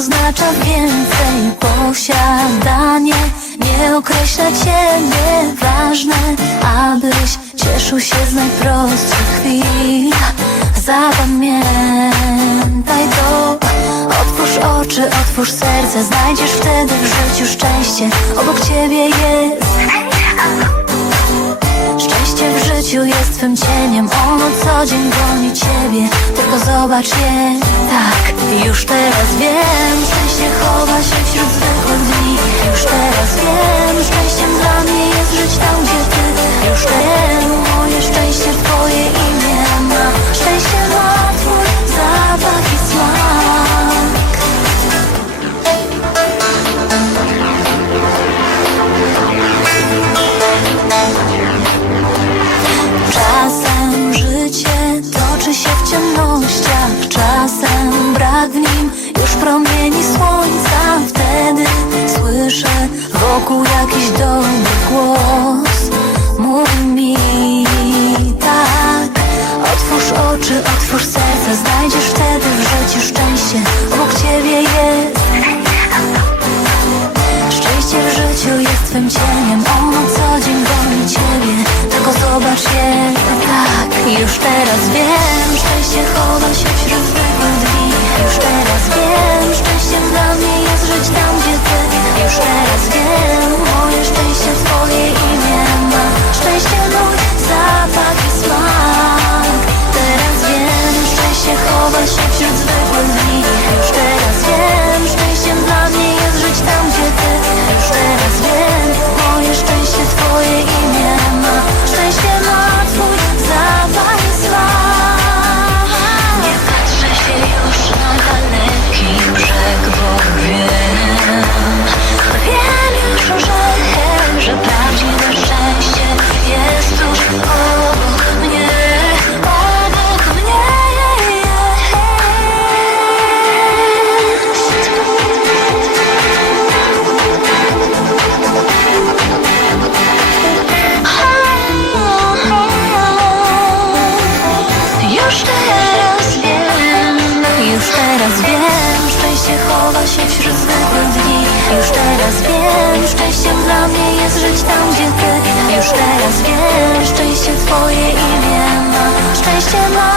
oznacza więcej posiadanie. Nie określa ciebie ważne Abyś cieszył się z najprostszych chwil. Zapamiętaj to. Otwórz oczy, otwórz serce Znajdziesz wtedy w życiu szczęście. Obok ciebie jest. Szczęście w życiu jest twym cieniem. Ono co dzień goni ciebie. Tylko zobacz je. Tak, już teraz wiem chowa się wśród zwykłych dni Już teraz wiem. Szczęściem dla mnie jest żyć tam, gdzie ty Już wiem. Moje szczęście twoje imię ma. Szczęście ma twój zapach i smak. Czasem życie toczy się w ciemnościach. Czasem jakiś dobry głos. Mówi mi tak Otwórz oczy, otwórz serce Znajdziesz wtedy w życiu szczęście. Obok ciebie jest. Szczęście w życiu jest twym cieniem Ono chowa się wśród zwykłych dni. Już teraz wiem, szczęściem dla mnie jest żyć tam, gdzie ty. Już teraz wiem, szczęście twoje imię ma Szczęście ma